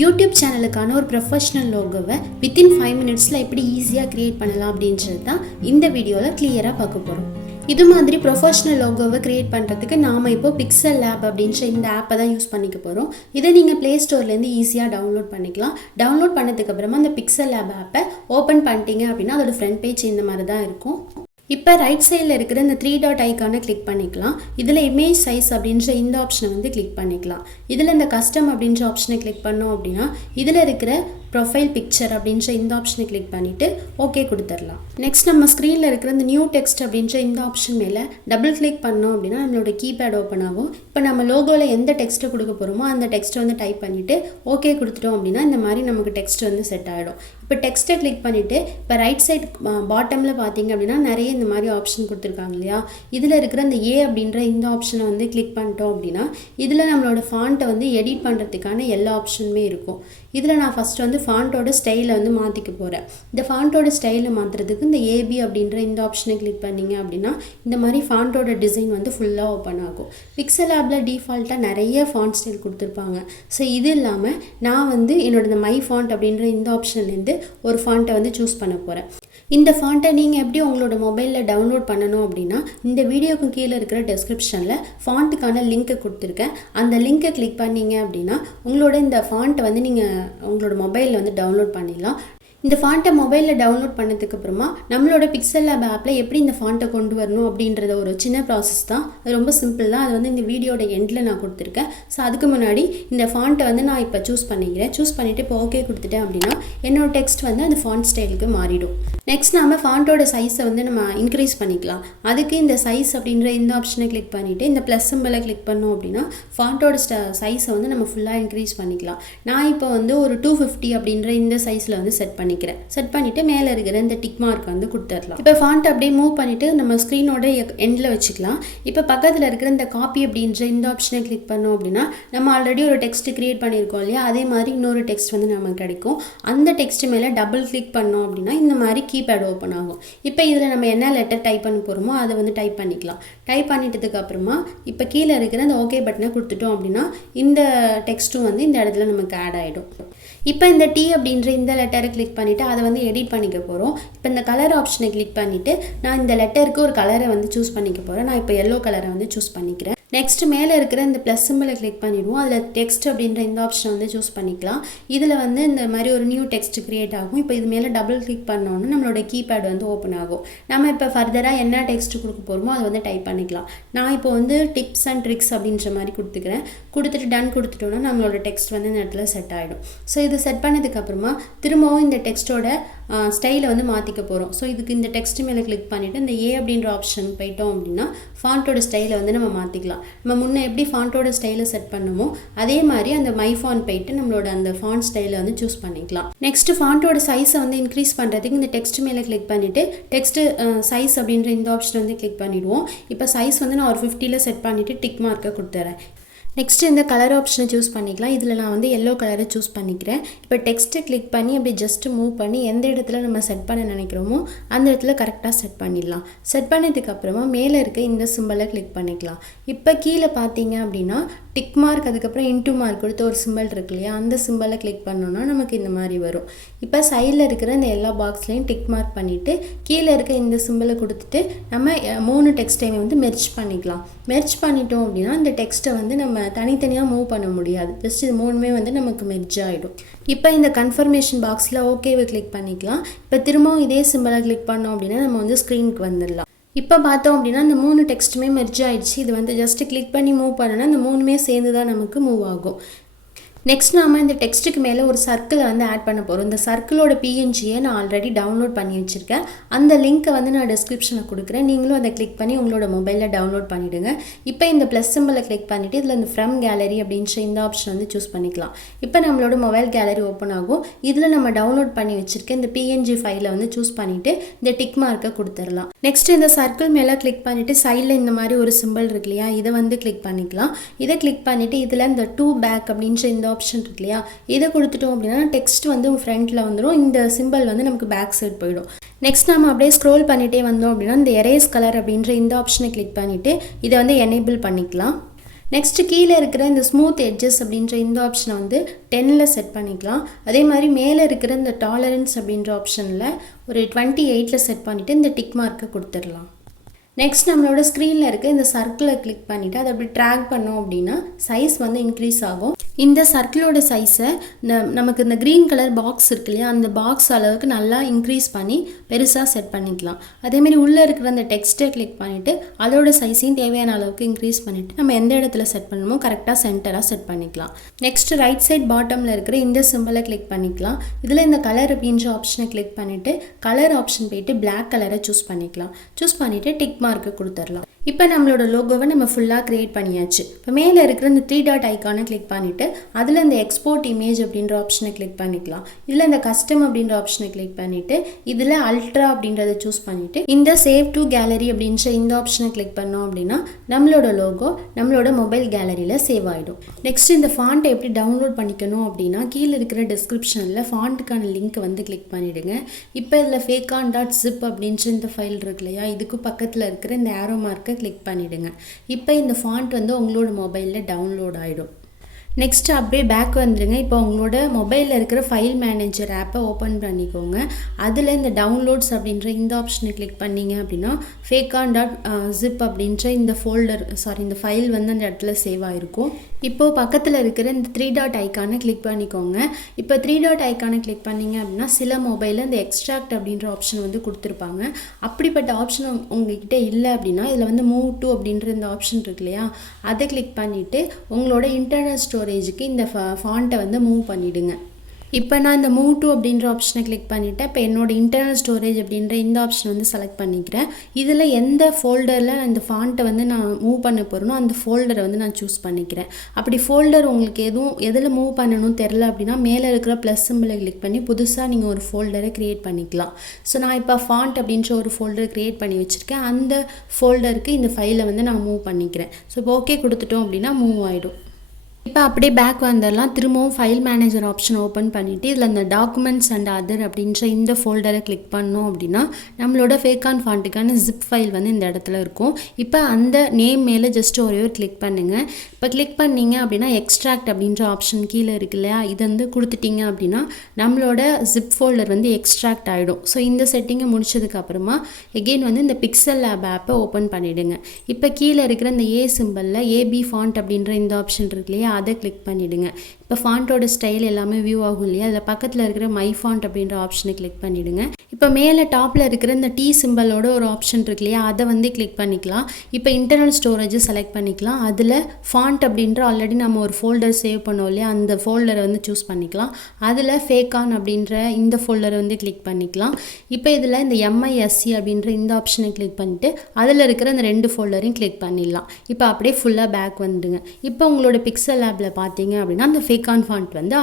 YouTube சேனலுக்கான ஒரு professional லோகோவை within 5 மினிட்ஸில் எப்படி ஈஸியாக க்ரியேட் பண்ணலாம் அப்படின்றது தான் இந்த வீடியோவில் கிளியராக பார்க்க போகிறோம். இது மாதிரி ப்ரொஃபஷ்னல் லோகோவை க்ரியேட் பண்ணுறதுக்கு நாம் இப்போ pixellab அப்படின்ற இந்த ஆப்பை தான் யூஸ் பண்ணிக்க போகிறோம். இதை நீங்கள் ப்ளே ஸ்டோர்லேருந்து ஈஸியாக டவுன்லோட் பண்ணிக்கலாம். டவுன்லோட் பண்ணதுக்கப்புறமா அந்த pixellab ஆப்பை ஓப்பன் பண்ணிட்டீங்க அப்படின்னா அதோட ஃப்ரண்ட் பேஜ் இந்த மாதிரி தான் இருக்கும். இப்போ ரைட் சைடில் இருக்கிற இந்த 3 டாட் ஐக்கானை கிளிக் பண்ணிக்கலாம். இதில் இமேஜ் சைஸ் அப்படின்ற இந்த ஆப்ஷனை வந்து கிளிக் பண்ணிக்கலாம். இதில் இந்த கஸ்டம் அப்படின்ற ஆப்ஷனை கிளிக் பண்ணோம் அப்படின்னா இதில் இருக்கிற ப்ரொஃபைல் பிக்சர் அப்படின்ற இந்த ஆப்ஷனை கிளிக் பண்ணிவிட்டு ஓகே கொடுத்துடலாம். நெக்ஸ்ட் நம்ம ஸ்க்ரீனில் இருக்கிற இந்த நியூ டெக்ஸ்ட் அப்படின்ற இந்த ஆப்ஷன் மேலே டபுள் கிளிக் பண்ணோம் அப்படின்னா நம்மளோட கீபேட் ஓப்பன் ஆகும். இப்போ நம்ம லோகோவில் எந்த டெக்ஸ்ட்டை கொடுக்க போகிறோமோ அந்த டெக்ஸ்ட்டை வந்து டைப் பண்ணிவிட்டு ஓகே கொடுத்துட்டோம் அப்படின்னா இந்த மாதிரி நமக்கு டெக்ஸ்ட் வந்து செட் ஆகிடும். இப்போ டெக்ஸ்ட்டை கிளிக் பண்ணிவிட்டு இப்போ ரைட் சைட் பாட்டமில் பார்த்தீங்க அப்படின்னா நிறைய இந்த மாதிரி ஆப்ஷன் கொடுத்துருக்காங்க இல்லையா. இதில் இருக்கிற இந்த ஏ அப்படின்ற இந்த ஆப்ஷனை வந்து கிளிக் பண்ணிட்டோம் அப்படின்னா இதில் நம்மளோட ஃபாண்ட்டை வந்து எடிட் பண்ணுறதுக்கான எல்லா ஆப்ஷனுமே இருக்கும். இதில் நான் ஃபஸ்ட்டு வந்து ஃபாண்ட்டோட ஸ்டைலை வந்து மாற்றிக்க போகிறேன். இந்த ஃபாண்ட்டோட ஸ்டைலை மாற்றுறதுக்கு இந்த ஏபி அப்படின்ற இந்த ஆப்ஷனை கிளிக் பண்ணிங்க அப்படின்னா இந்த மாதிரி ஃபாண்ட்டோட டிசைன் வந்து ஃபுல்லாக ஓப்பன் ஆகும். pixellabல டிஃபால்ட்டாக நிறைய ஃபாண்ட் ஸ்டைல் கொடுத்துருப்பாங்க. ஸோ இது இல்லாமல் நான் வந்து என்னோட இந்த மை ஃபாண்ட் அப்படின்ற இந்த ஆப்ஷன்லேருந்து ஒரு ஃபாண்ட்டை வந்து சூஸ் பண்ண போகிறேன். இந்த ஃபாண்ட்டை நீங்கள் எப்படி உங்களோட மொபைலில் டவுன்லோட் பண்ணணும் அப்படின்னா இந்த வீடியோக்கு கீழே இருக்கிற டெஸ்கிரிப்ஷனில் ஃபாண்ட்டுக்கான லிங்க்கை கொடுத்துருக்கேன். அந்த லிங்க்கை கிளிக் பண்ணிங்க அப்படின்னா உங்களோட இந்த ஃபாண்ட்டை வந்து நீங்கள் உங்களோட மொபைலில் வந்து டவுன்லோட் பண்ணிடலாம். இந்த ஃபாண்ட்டை மொபைலில் டவுன்லோட் பண்ணதுக்கப்புறமா நம்மளோட pixellab ஆப்பில் எப்படி இந்த ஃபாண்ட்டை கொண்டு வரணும் அப்படின்றத ஒரு சின்ன ப்ராசஸ் தான். அது ரொம்ப சிம்பிள் தான். அது வந்து இந்த வீடியோட எண்டில் நான் கொடுத்துருக்கேன். ஸோ அதுக்கு முன்னாடி இந்த ஃபாண்ட்டை வந்து நான் இப்போ சூஸ் பண்ணிக்கிறேன். சூஸ் பண்ணிவிட்டு இப்போ ஓகே கொடுத்துட்டேன் அப்படின்னா என்னோட டெக்ஸ்ட் வந்து அந்த ஃபாண்ட் ஸ்டைலுக்கு மாறிடும். நெக்ஸ்ட் நம்ம ஃபாண்ட்டோட சைஸை வந்து நம்ம இன்க்ரீஸ் பண்ணிக்கலாம். அதுக்கு இந்த சைஸ் அப்படின்ற இந்த ஆப்ஷனை கிளிக் பண்ணிவிட்டு இந்த ப்ளஸ் சிம்பிளை கிளிக் பண்ணோம் அப்படின்னா ஃபாண்ட்டோட சைஸை வந்து நம்ம ஃபுல்லாக இன்க்ரீஸ் பண்ணிக்கலாம். நான் இப்போ வந்து ஒரு 250 அப்படின்ற இந்த சைஸில் வந்து செட் பண்ணிவிட்டு மேலே இருக்கிற இந்த டிக் மார்க் வந்து கொடுத்துடலாம். இப்போ ஃபாண்ட் அப்படியே மூவ் பண்ணிவிட்டு நம்ம ஸ்க்ரீனோட எண்டில் வச்சுக்கலாம். இப்போ பக்கத்தில் இருக்கிற இந்த காப்பி அப்படின்ற இந்த ஆப்ஷனை கிளிக் பண்ணோம் அப்படின்னா நம்ம ஆல்ரெடி ஒரு டெக்ஸ்ட் கிரியேட் பண்ணியிருக்கோம் இல்லையா, அதே மாதிரி இன்னொரு டெக்ஸ்ட் வந்து நமக்கு கிடைக்கும். அந்த டெக்ஸ்ட் மேலே டபுள் கிளிக் பண்ணோம் அப்படின்னா இந்த மாதிரி கீபேட் ஓப்பன் ஆகும். இப்போ இதில் நம்ம என்ன லெட்டர் டைப் பண்ண போகிறோமோ அதை வந்து டைப் பண்ணிக்கலாம். டைப் பண்ணிட்டதுக்கு அப்புறமா இப்போ கீழே இருக்கிற அந்த ஓகே பட்டனை கொடுத்துட்டோம் அப்படின்னா இந்த டெக்ஸ்ட்டும் வந்து இந்த இடத்துல நமக்கு ஆட் ஆகிடும். இப்போ இந்த டி அப்படின்ற இந்த லெட்டரை கிளிக் பண்ணிவிட்டு அதை வந்து எடிட் பண்ணிக்க போகிறோம். இப்போ இந்த கலர் ஆப்ஷனை கிளிக் பண்ணிவிட்டு நான் இந்த லெட்டருக்கு ஒரு கலரை வந்து சூஸ் பண்ணிக்க போகிறேன். நான் இப்போ எல்லோ கலரை வந்து சூஸ் பண்ணிக்கிறேன். நெக்ஸ்ட் மேலே இருக்கிற இந்த ப்ளஸ் சிம்பிளை கிளிக் பண்ணிடுவோம். அதில் டெக்ஸ்ட் அப்படின்ற இந்த ஆப்ஷனை வந்து சூஸ் பண்ணிக்கலாம். இதில் வந்து இந்த மாதிரி ஒரு நியூ டெக்ஸ்ட் க்ரியேட் ஆகும். இப்போ இது மேலே டபுள் கிளிக் பண்ணோன்னு நம்மளோட கீபேட் வந்து ஓப்பன் ஆகும். நம்ம இப்போ ஃபர்தராக என்ன டெக்ஸ்ட் கொடுக்க போகிறோமோ அதை வந்து டைப் பண்ணிக்கலாம். நான் இப்போ வந்து டிப்ஸ் அண்ட் ட்ரிக்ஸ் அப்படின்ற மாதிரி கொடுத்துக்கிறேன். கொடுத்துட்டு டன் கொடுத்துட்டோன்னா நம்மளோட டெக்ஸ்ட் வந்து இந்த இடத்துல செட் ஆகிடும். ஸோ இது செட் பண்ணதுக்கப்புறமா திரும்பவும் இந்த டெக்ஸ்ட்டோட ஸ்டைலை வந்து மாற்றிக்க போகிறோம். ஸோ இதுக்கு இந்த டெக்ஸ்ட் மேலே கிளிக் பண்ணிவிட்டு இந்த ஏ அப்படின்ற ஆப்ஷன் போயிட்டோம் அப்படின்னா ஃபாண்ட்டோட ஸ்டைலை வந்து நம்ம மாற்றிக்கலாம். நம்ம முன்னே எப்படி ஃபாண்ட்டோட ஸ்டைலை செட் பண்ணுமோ அதே மாதிரி அந்த மை ஃபாண்ட் போயிட்டு நம்மளோட அந்த ஃபாண்ட் ஸ்டைலை வந்து சூஸ் பண்ணிக்கலாம். நெக்ஸ்ட் ஃபாண்ட்டோட சைஸை வந்து இன்க்ரீஸ் பண்ணுறதுக்கு இந்த டெக்ஸ்ட் மேலே கிளிக் பண்ணிவிட்டு டெக்ஸ்ட் சைஸ் அப்படின்ற இந்த ஆப்ஷன் வந்து கிளிக் பண்ணிவிடுவோம். இப்போ சைஸ் வந்து நான் ஒரு 50ல் செட் பண்ணிவிட்டு டிக் மார்க்கை கொடுத்துறேன். நெக்ஸ்ட் இந்த கலர் ஆப்ஷனை சூஸ் பண்ணிக்கலாம். இதில் நான் வந்து எல்லோ கலரை சூஸ் பண்ணிக்கிறேன். இப்போ டெக்ஸ்ட்டை கிளிக் பண்ணி அப்படி ஜஸ்ட்டு மூவ் பண்ணி எந்த இடத்துல நம்ம செட் பண்ண நினைக்கிறோமோ அந்த இடத்துல கரெக்டாக செட் பண்ணிடலாம். செட் பண்ணதுக்கப்புறமா மேலே இருக்க இந்த சிம்பிளை கிளிக் பண்ணிக்கலாம். இப்போ கீழே பார்த்தீங்க அப்படின்னா டிக் மார்க் அதுக்கப்புறம் இன்டூ மார்க் கொடுத்து ஒரு சிம்பிள் இருக்கு இல்லையா, அந்த சிம்பிளை கிளிக் பண்ணோன்னா நமக்கு இந்த மாதிரி வரும். இப்போ சைடில் இருக்கிற இந்த எல்லா பாக்ஸ்லையும் டிக் மார்க் பண்ணிவிட்டு கீழே இருக்க இந்த சிம்பிளை கொடுத்துட்டு நம்ம 3 டெக்ஸ்ட்டையும் வந்து மெர்ஜ் பண்ணிக்கலாம். மெர்ஜ் பண்ணிட்டோம் அப்படின்னா இந்த டெக்ஸ்ட்டை வந்து நம்ம தனித்தனியாக மூவ் பண்ண முடியாது. ஜஸ்ட் இது 3மே வந்து நமக்கு மெர்ஜ் ஆகிடும். இப்போ இந்த கன்ஃபர்மேஷன் பாக்ஸில் ஓகேவை கிளிக் பண்ணிக்கலாம். இப்போ திரும்பவும் இதே சிம்பிளை கிளிக் பண்ணோம் அப்படின்னா நம்ம வந்து ஸ்க்ரீனுக்கு வந்துடலாம். இப்போ பார்த்தோம் அப்படின்னா இந்த 3 டெக்ஸ்ட்டுமே மெர்ஜ் ஆகிடுச்சு. இது வந்து ஜஸ்ட்டு கிளிக் பண்ணி மூவ் பண்ணோன்னா இந்த 3மே சேர்ந்து தான் நமக்கு மூவ் ஆகும். நெக்ஸ்ட் நாம் இந்த டெக்ஸ்ட்டுக்கு மேலே ஒரு சர்க்கிளை வந்து ஆட் பண்ண போகிறோம். இந்த சர்க்கிளோட பிஎன்ஜியை நான் ஆல்ரெடி டவுன்லோட் பண்ணி வச்சுருக்கேன். அந்த லிங்க்கை வந்து நான் டிஸ்கிரிப்ஷனில் கொடுக்குறேன். நீங்களும் அதை கிளிக் பண்ணி உங்களோட மொபைலில் டவுன்லோட் பண்ணிவிடுங்க. இப்போ இந்த ப்ளஸ் சிம்பிளை கிளிக் பண்ணிவிட்டு இதில் இந்த ஃப்ரம் கேலரி அப்படின்ற இந்த ஆப்ஷன் வந்து சூஸ் பண்ணிக்கலாம். இப்போ நம்மளோட மொபைல் கேலரி ஓப்பன் ஆகும். இதில் நம்ம டவுன்லோட் பண்ணி வச்சுருக்க இந்த பிஎன்ஜி ஃபைலை வந்து சூஸ் பண்ணிவிட்டு இந்த டிக் மார்க்கை கொடுத்துடலாம். நெக்ஸ்ட் இந்த சர்க்கிள் மேலே கிளிக் பண்ணிவிட்டு சைடில் இந்த மாதிரி ஒரு சிம்பிள் இருக்கு இல்லையா, இதை வந்து கிளிக் பண்ணிக்கலாம். இதை கிளிக் பண்ணிவிட்டு இதில் இந்த டூ பேக் அப்படின்ற இந்த ஆப்ஷன் இருக்கு இல்லையா, இதை கொடுத்துட்டோம் அப்படின்னா டெக்ஸ்ட் வந்து ஃப்ரண்ட்டில் வந்துடும். இந்த சிம்பிள் வந்து நமக்கு பேக் சைட் போயிடும். நெக்ஸ்ட் நம்ம அப்படியே ஸ்க்ரோல் பண்ணிகிட்டே வந்தோம் அப்படின்னா இந்த எரேஸ் கலர் அப்படின்ற இந்த ஆப்ஷனை கிளிக் பண்ணிவிட்டு இதை வந்து எனேபிள் பண்ணிக்கலாம். நெக்ஸ்ட் கீழே இருக்கிற இந்த ஸ்மூத் எட்ஜஸ் அப்படின்ற இந்த ஆப்ஷனை வந்து 10ல் செட் பண்ணிக்கலாம். அதே மாதிரி மேலே இருக்கிற இந்த டாலரன்ஸ் அப்படின்ற ஆப்ஷனில் ஒரு 28ல் செட் பண்ணிவிட்டு இந்த டிக் மார்க்கை கொடுத்துடலாம். நெக்ஸ்ட் நம்மளோட ஸ்க்ரீனில் இருக்க இந்த சர்க்கிளை கிளிக் பண்ணிவிட்டு அதை அப்படி ட்ராக் பண்ணோம் அப்படின்னா சைஸ் வந்து இன்க்ரீஸ் ஆகும். இந்த சர்க்கிளோட சைஸை நமக்கு இந்த க்ரீன் கலர் பாக்ஸ் இருக்கு இல்லையா, அந்த பாக்ஸ் அளவுக்கு நல்லா இன்க்ரீஸ் பண்ணி பெருசாக செட் பண்ணிக்கலாம். அதேமாரி உள்ளே இருக்கிற அந்த டெக்ஸ்ட்டை கிளிக் பண்ணிவிட்டு அதோட சைஸையும் தேவையான அளவுக்கு இன்க்ரீஸ் பண்ணிவிட்டு நம்ம எந்த இடத்துல செட் பண்ணணுமோ கரெக்டாக சென்டராக செட் பண்ணிக்கலாம். நெக்ஸ்ட் ரைட் சைட் பாட்டமில் இருக்கிற இந்த சிம்பிளை கிளிக் பண்ணிக்கலாம். இதில் இந்த கலர் அப்படின்ற ஆப்ஷனை கிளிக் பண்ணிவிட்டு கலர் ஆப்ஷன் போயிட்டு பிளாக் கலரை சூஸ் பண்ணிக்கலாம். சூஸ் பண்ணிவிட்டு டிக் மார்க்கு கொடுத்துடலாம். இப்போ நம்மளோட லோகோவை நம்ம ஃபுல்லாக க்ரியேட் பண்ணியாச்சு. இப்போ மேலே இருக்கிற இந்த 3 டாட் ஐக்கானை கிளிக் பண்ணிவிட்டு அதில் இந்த எக்ஸ்போர்ட் இமேஜ் அப்படின்ற ஆப்ஷனை கிளிக் பண்ணிக்கலாம். இதில் இந்த கஸ்டம் அப்படின்ற ஆப்ஷனை கிளிக் பண்ணிவிட்டு இதில் அல்ட்ரா அப்படின்றத சூஸ் பண்ணிவிட்டு இந்த சேவ் டு கேலரி அப்படின்ற இந்த ஆப்ஷனை கிளிக் பண்ணோம் அப்படின்னா நம்மளோட லோகோ நம்மளோட மொபைல் கேலரியில் சேவ் ஆகிடும். நெக்ஸ்ட் இந்த ஃபாண்ட்டை எப்படி டவுன்லோட் பண்ணிக்கணும் அப்படின்னா கீழே இருக்கிற டிஸ்கிரிப்ஷனில் ஃபாண்ட்டுக்கான லிங்க் வந்து கிளிக் பண்ணிவிடுங்க. இப்போ இதில் pixellab.zip அப்படின்ற இந்த ஃபைல் இருக்கு இல்லையா, இதுக்கு பக்கத்தில் இருக்கிற இந்த ஆரோ மார்க்கை கிளிக் பண்ணிவிடுங்க. இப்போ இந்த ஃபாண்ட் வந்து உங்களோட மொபைலில் டவுன்லோட் ஆகிடும். நெக்ஸ்ட் அப்படியே பேக் வந்துடுங்க. இப்போ உங்களோட மொபைலில் இருக்கிற ஃபைல் மேனேஜர் ஆப்பை ஓப்பன் பண்ணிக்கோங்க. அதில் இந்த டவுன்லோட்ஸ் அப்படின்ற இந்த ஆப்ஷனை கிளிக் பண்ணிங்க அப்படின்னா pixellab.zip அப்படின்ற இந்த இந்த ஃபைல் வந்து அந்த இடத்துல சேவ் ஆகிருக்கும். இப்போது பக்கத்தில் இருக்கிற இந்த 3 டாட் ஐக்கானை கிளிக் பண்ணிக்கோங்க. இப்போ 3 டாட் ஐக்கானை கிளிக் பண்ணிங்க அப்படின்னா சில மொபைலில் இந்த எக்ஸ்ட்ராக்ட் அப்படின்ற ஆப்ஷன் வந்து கொடுத்துருப்பாங்க. அப்படிப்பட்ட ஆப்ஷன் உங்கள்கிட்ட இல்லை அப்படின்னா இதில் வந்து மூவ் டு அப்படின்ற இந்த ஆப்ஷன் இருக்கு இல்லையா, அதை கிளிக் பண்ணிவிட்டு உங்களோட இன்டர்னல் ஸ்டோரேஜுக்கு இந்த ஃபாண்ட்டை வந்து மூவ் பண்ணிவிடுங்க. இப்போ நான் இந்த மூவ் டு அப்படின்ற ஆப்ஷனை கிளிக் பண்ணிவிட்டேன். இப்போ என்னோட இன்டர்னல் ஸ்டோரேஜ் அப்படின்ற இந்த ஆப்ஷன் வந்து செலக்ட் பண்ணிக்கிறேன். இதில் எந்த ஃபோல்டரில் நான் இந்த ஃபாண்ட்டை வந்து நான் மூவ் பண்ண போகிறேனோ அந்த ஃபோல்டரை வந்து நான் சூஸ் பண்ணிக்கிறேன். அப்படி ஃபோல்டர் உங்களுக்கு எதில் மூவ் பண்ணணும்னு தெரில அப்படின்னா மேலே இருக்கிற ப்ளஸ் சிம்பிளை கிளிக் பண்ணி புதுசாக நீங்கள் ஒரு ஃபோல்டரை க்ரியேட் பண்ணிக்கலாம். ஸோ நான் இப்போ ஃபாண்ட் அப்படின்ற ஒரு ஃபோல்டர் க்ரியேட் பண்ணி வச்சுருக்கேன். அந்த ஃபோல்டருக்கு இந்த ஃபைலை வந்து நான் மூவ் பண்ணிக்கிறேன். ஸோ இப்போ ஓகே கொடுத்துட்டோம் அப்படின்னா மூவ் ஆகிடும். இப்போ அப்படியே பேக் வந்துடலாம். திரும்பவும் ஃபைல் மேனேஜர் ஆப்ஷன் ஓப்பன் பண்ணிவிட்டு இதில் இந்த டாக்குமெண்ட்ஸ் அண்ட் அதர் அப்படின்ற இந்த ஃபோல்டரை கிளிக் பண்ணோம் அப்படின்னா நம்மளோட ஃபேக்கான் ஃபாண்ட்டுக்கான ஜிப் ஃபைல் வந்து இந்த இடத்துல இருக்கும். இப்போ அந்த நேம் மேலே ஜஸ்ட் ஒரே ஒரு கிளிக் பண்ணுங்கள். இப்போ கிளிக் பண்ணிங்க அப்படின்னா எக்ஸ்ட்ராக்ட் அப்படின்ற ஆப்ஷன் கீழே இருக்கு இல்லையா, இது வந்து கொடுத்துட்டிங்க அப்படின்னா நம்மளோட ஜிப் ஃபோல்டர் வந்து எக்ஸ்ட்ராக்ட் ஆகிடும். ஸோ இந்த செட்டிங்கை முடிச்சதுக்கப்புறமா எகெயின் வந்து இந்த pixellab ஆப்பை ஓப்பன் பண்ணிவிடுங்க. இப்போ கீழே இருக்கிற இந்த ஏ சிம்பிளில் ஏபி ஃபாண்ட் அப்படின்ற இந்த ஆப்ஷன் இருக்கு இல்லையா, அதை கிளிக் பண்ணிவிடுங்க. இப்போ ஃபாண்ட்டோட ஸ்டைல் எல்லாமே வியூ ஆகும் இல்லையா, அதில் பக்கத்தில் இருக்கிற மை ஃபாண்ட் அப்படின்ற ஆப்ஷனை கிளிக் பண்ணிவிடுங்க. இப்போ மேலே டாப்பில் இருக்கிற இந்த டி சிம்பிளோட ஒரு ஆப்ஷன் இருக்கு இல்லையா, அதை வந்து கிளிக் பண்ணிக்கலாம். இப்போ இன்டர்னல் ஸ்டோரேஜ் செலக்ட் பண்ணிக்கலாம். அதில் ஃபாண்ட் அப்படின்ற ஆல்ரெடி நம்ம ஒரு ஃபோல்டர் சேவ் பண்ணோம் இல்லையா, அந்த ஃபோல்டரை வந்து சூஸ் பண்ணிக்கலாம். அதில் ஃபேக்கான் அப்படின்ற இந்த ஃபோல்டரை வந்து கிளிக் பண்ணிக்கலாம். இப்போ இதில் இந்த MISC அப்படின்ற இந்த ஆப்ஷனை கிளிக் பண்ணிவிட்டு அதில் இருக்கிற இந்த 2 ஃபோல்டரையும் கிளிக் பண்ணிடலாம். இப்போ அப்படியே ஃபுல்லாக பேக் வந்துடுங்க. இப்போ உங்களோட pixellabல பார்த்தீங்க அப்படின்னா அந்த ஃபேக்கான் ஃபாண்ட் வந்து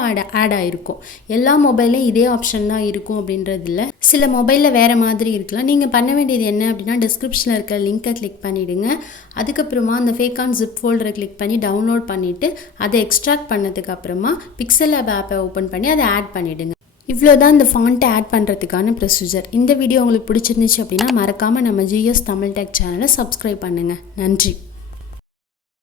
ஆட் ஆகிருக்கும். எல்லா மொபைல்லையும் இதே ஆப்ஷன் தான் இருக்கும் அப்படின்றது இல்லை. சில மொபைலில் வேறு மாதிரி இருக்கலாம். நீங்கள் பண்ண வேண்டியது என்ன அப்படின்னா டிஸ்கிரிப்ஷனில் இருக்கிற லிங்க்கை கிளிக் பண்ணிவிடுங்க. அதுக்கப்புறமா அந்த ஃபேக்கான் ஜிப் ஃபோல்டரை கிளிக் பண்ணி டவுன்லோட் பண்ணிவிட்டு அதை எக்ஸ்ட்ராக்ட் பண்ணதுக்கப்புறமா pixellab ஆப்பை ஓப்பன் பண்ணி அதை ஆட் பண்ணிவிடுங்க. இவ்வளோ தான் இந்த ஃபாண்ட்டை ஆட் பண்ணுறதுக்கான ப்ரொசீஜர். இந்த வீடியோ உங்களுக்கு பிடிச்சிருந்துச்சு அப்படின்னா மறக்காமல் நம்ம GS தமிழ் டெக் சேனலை சப்ஸ்கிரைப் பண்ணுங்கள். நன்றி.